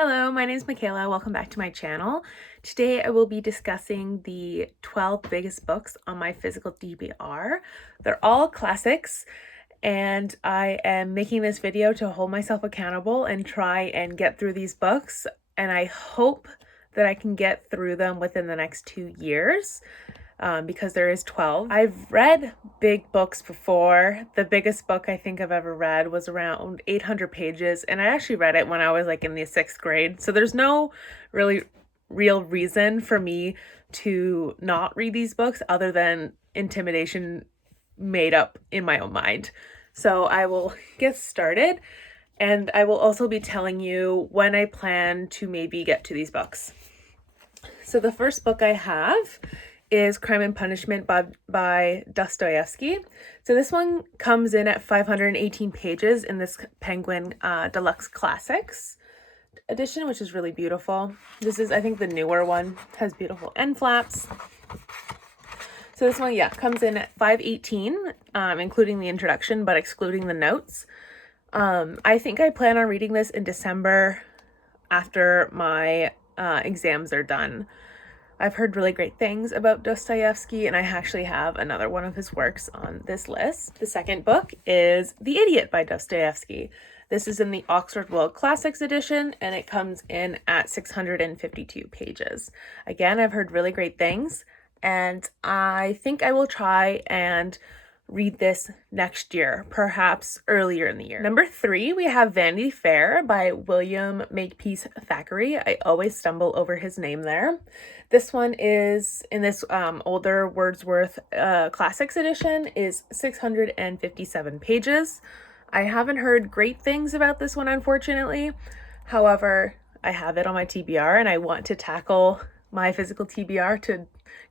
Hello, my name is Michaela. Welcome back to my channel. Today I will be discussing the 12 biggest books on my physical TBR. They're all classics, and I am making this video to hold myself accountable and try and get through these books, and I hope that I can get through them within the next 2 years. Because there is 12. I've read big books before. The biggest book I think I've ever read was around 800 pages, and I actually read it when I was like in the 6th grade. So there's no really real reason for me to not read these books other than intimidation made up in my own mind. So I will get started, and I will also be telling you when I plan to maybe get to these books. So the first book I have is Crime and Punishment by Dostoyevsky. So this one comes in at 518 pages in this Penguin Deluxe Classics edition, which is really beautiful. This is, I think, the newer one. It has beautiful end flaps. So this one, comes in at 518, including the introduction, but excluding the notes. I think I plan on reading this in December after my exams are done. I've heard really great things about Dostoyevsky, and I actually have another one of his works on this list. The second book is The Idiot by Dostoyevsky. This is in the Oxford World Classics edition, and it comes in at 652 pages. Again, I've heard really great things, and I think I will try and read this next year, perhaps earlier in the year. Number 3, we have Vanity Fair by William Makepeace Thackery. I always stumble over his name there. This one is in this older Wordsworth Classics edition, is 657 pages. I haven't heard great things about this one, unfortunately. However, I have it on my TBR, and I want to tackle my physical TBR to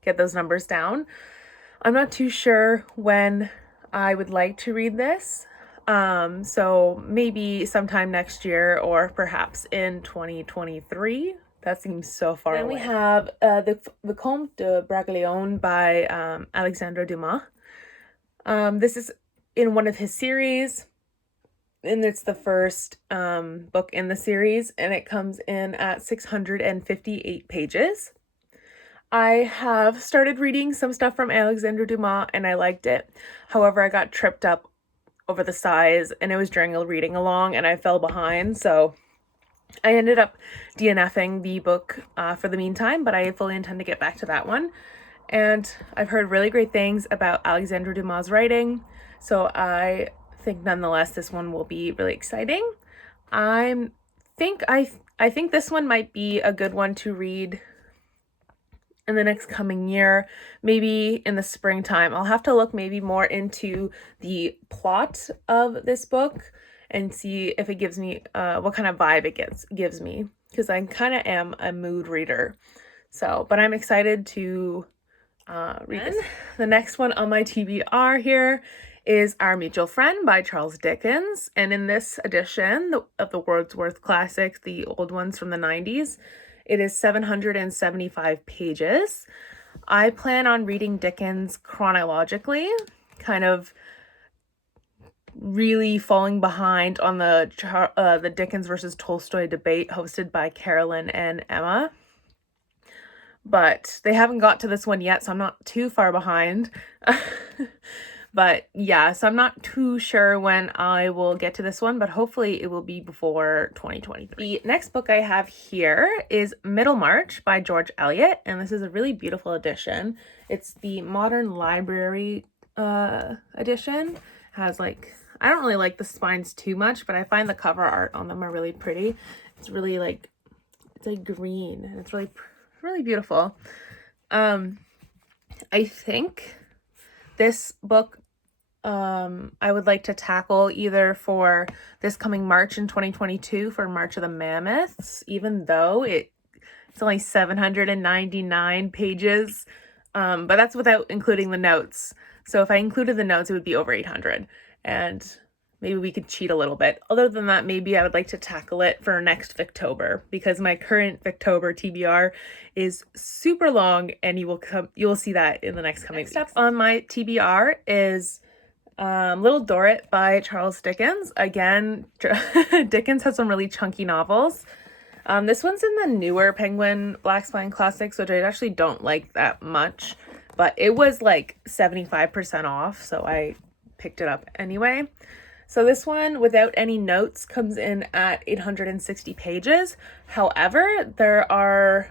get those numbers down. I'm not too sure when I would like to read this, so maybe sometime next year or perhaps in 2023. That seems so far away. Then we have the Vicomte de Braggalion by Alexandre Dumas. This is in one of his series, and it's the first book in the series, and it comes in at 658 pages. I have started reading some stuff from Alexandre Dumas, and I liked it. However, I got tripped up over the size, and it was during a reading along, and I fell behind, so I ended up DNFing the book for the meantime, but I fully intend to get back to that one. And I've heard really great things about Alexandre Dumas' writing, so I think nonetheless this one will be really exciting. I think this one might be a good one to read in the next coming year, maybe in the springtime. I'll have to look maybe more into the plot of this book and see if it gives me what kind of vibe it gives me, because I kind of am a mood reader. So, but I'm excited to read this. The next one on my TBR here is Our Mutual Friend by Charles Dickens, and in this edition of the Wordsworth Classics, the old ones from the 90s, it is 775 pages. I plan on reading Dickens chronologically, kind of really falling behind on the Dickens versus Tolstoy debate hosted by Carolyn and Emma. But they haven't got to this one yet, so I'm not too far behind. But yeah, so I'm not too sure when I will get to this one, but hopefully it will be before 2023. The next book I have here is Middlemarch by George Elliot, and this is a really beautiful edition. It's the Modern Library edition. It has like, I don't really like the spines too much, but I find the cover art on them are really pretty. It's really like, it's like green, and it's really beautiful. I think this book I would like to tackle either for this coming March in 2022 for March of the Mammoths, even though it's only 799 pages, but that's without including the notes. So if I included the notes, it would be over 800, and maybe we could cheat a little bit. Other than that, maybe I would like to tackle it for next Victober, because my current Victober TBR is super long, and you will see that in the next coming weeks. Next up on my TBR is Little Dorrit by Charles Dickens. Again, Dickens has some really chunky novels. This one's in the newer Penguin Black Spine Classics, which I actually don't like that much, but it was like 75% off, so I picked it up anyway. So this one, without any notes, comes in at 860 pages. However, there are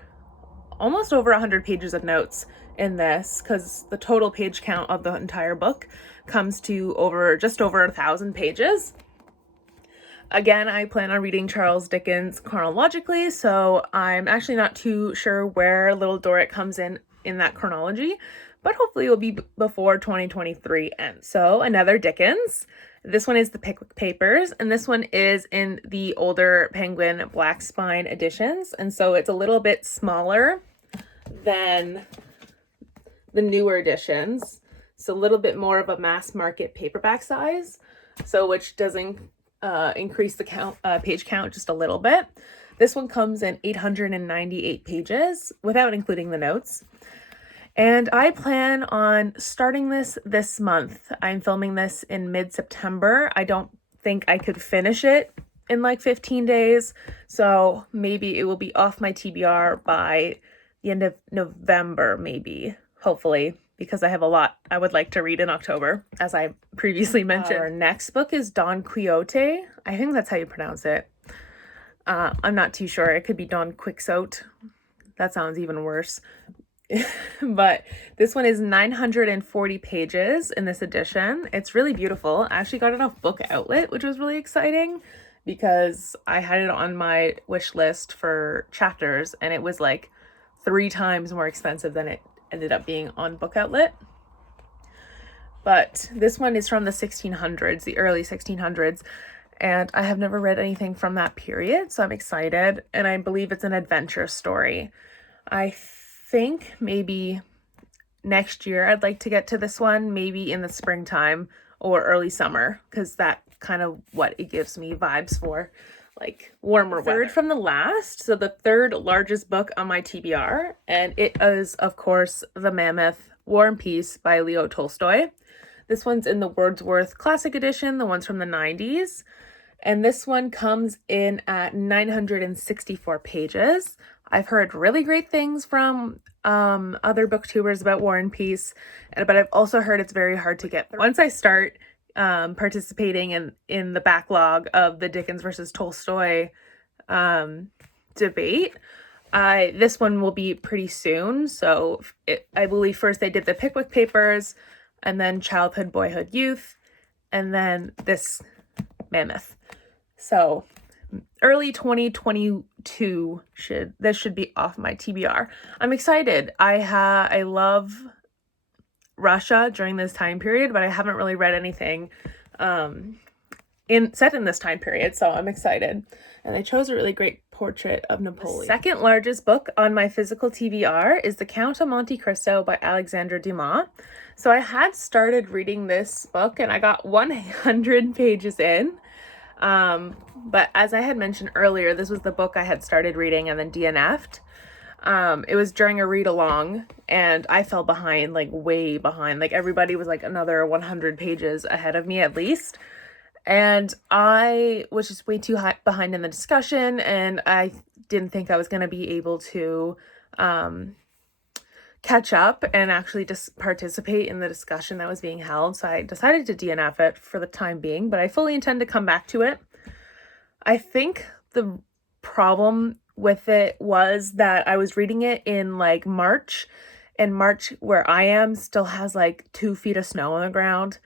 almost over 100 pages of notes in this, because the total page count of the entire book comes to just over 1,000 pages. Again, I plan on reading Charles Dickens chronologically, so I'm actually not too sure where Little Dorrit comes in that chronology, but hopefully it will be before 2023 ends. So another Dickens. This one is the Pickwick Papers, and this one is in the older Penguin Black Spine editions, and so it's a little bit smaller than the newer editions. So a little bit more of a mass market paperback size, so which doesn't increase the page count just a little bit. This one comes in 898 pages without including the notes. And I plan on starting this month. I'm filming this in mid-September. I don't think I could finish it in like 15 days. So maybe it will be off my TBR by the end of November, maybe, hopefully, because I have a lot I would like to read in October, as I previously mentioned. Our next book is Don Quixote. I think that's how you pronounce it. I'm not too sure. It could be Don Quixote. That sounds even worse. But this one is 940 pages in this edition. It's really beautiful. I actually got it off Book Outlet, which was really exciting because I had it on my wish list for chapters, and it was like 3 times more expensive than it ended up being on Book Outlet. But this one is from the 1600s, the early 1600s, and I have never read anything from that period, so I'm excited, and I believe it's an adventure story. I think maybe next year I'd like to get to this one, maybe in the springtime or early summer, because that kind of what it gives me vibes for, like warmer weather. Third from the last, so the third largest book on my TBR, and it is, of course, The Mammoth, War and Peace by Leo Tolstoy. This one's in the Wordsworth Classic Edition, the ones from the 90s. And this one comes in at 964 pages. I've heard really great things from other booktubers about War and Peace, but I've also heard it's very hard to get through. Once I start participating in the backlog of the Dickens versus Tolstoy debate, this one will be pretty soon. So I believe first they did the Pickwick Papers, and then Childhood, Boyhood, Youth, and then this Mammoth. So early 2022 this should be off my TBR. I'm excited. I love Russia during this time period, but I haven't really read anything set in this time period, so I'm excited. And I chose a really great portrait of Napoleon. The second largest book on my physical TBR is The Count of Monte Cristo by Alexandre Dumas. So I had started reading this book and I got 100 pages in. But as I had mentioned earlier, this was the book I had started reading and then DNF'd. It was during a read along and I fell behind, like way behind. Like everybody was like another 100 pages ahead of me at least. And I was just way too behind in the discussion, and I didn't think I was going to be able to catch up and actually just participate in the discussion that was being held. So I decided to DNF it for the time being, but I fully intend to come back to it. I think the problem with it was that I was reading it in like March, and March where I am still has like 2 feet of snow on the ground,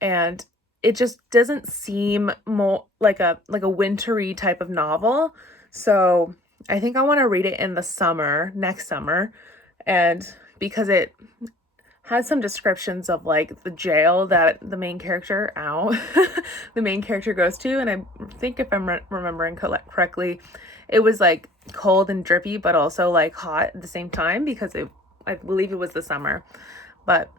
and it just doesn't seem more like a wintry type of novel. So I think I want to read it in the summer, next summer. And because it has some descriptions of like the jail that the main character, the main character goes to. And I think if I'm remembering correctly, it was like cold and drippy, but also like hot at the same time, because I believe it was the summer. But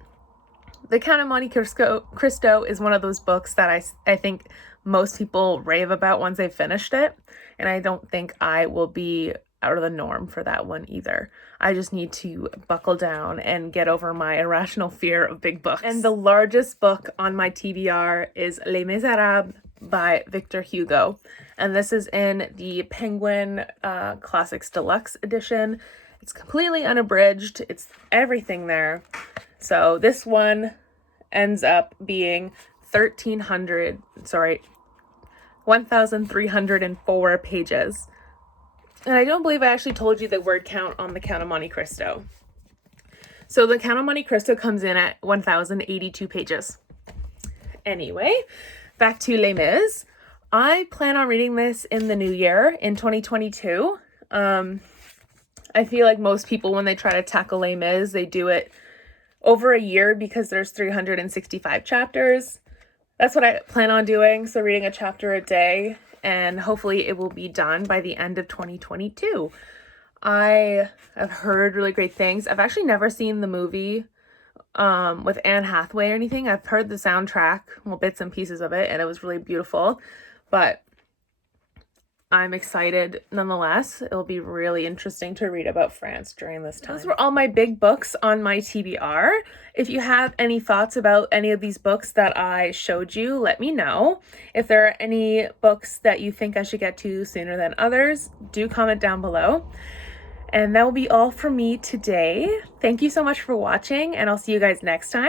The Count of Monte Cristo is one of those books that I think most people rave about once they've finished it. And I don't think I will be out of the norm for that one either. I just need to buckle down and get over my irrational fear of big books. And the largest book on my TBR is Les Misérables by Victor Hugo. And this is in the Penguin Classics Deluxe edition. It's completely unabridged. It's everything there. So this one ends up being 1,304 pages. And I don't believe I actually told you the word count on the Count of Monte Cristo. So the Count of Monte Cristo comes in at 1,082 pages. Anyway, back to Les Mis. I plan on reading this in the new year, in 2022. I feel like most people, when they try to tackle Les Mis, they do it over a year because there's 365 chapters. That's what I plan on doing. So reading a chapter a day, and hopefully it will be done by the end of 2022. I have heard really great things. I've actually never seen the movie with Anne Hathaway or anything. I've heard the soundtrack, well, bits and pieces of it, and it was really beautiful. But I'm excited nonetheless. It'll be really interesting to read about France during this time. Those were all my big books on my TBR. If you have any thoughts about any of these books that I showed you, let me know. If there are any books that you think I should get to sooner than others, do comment down below. And that will be all for me today. Thank you so much for watching, and I'll see you guys next time.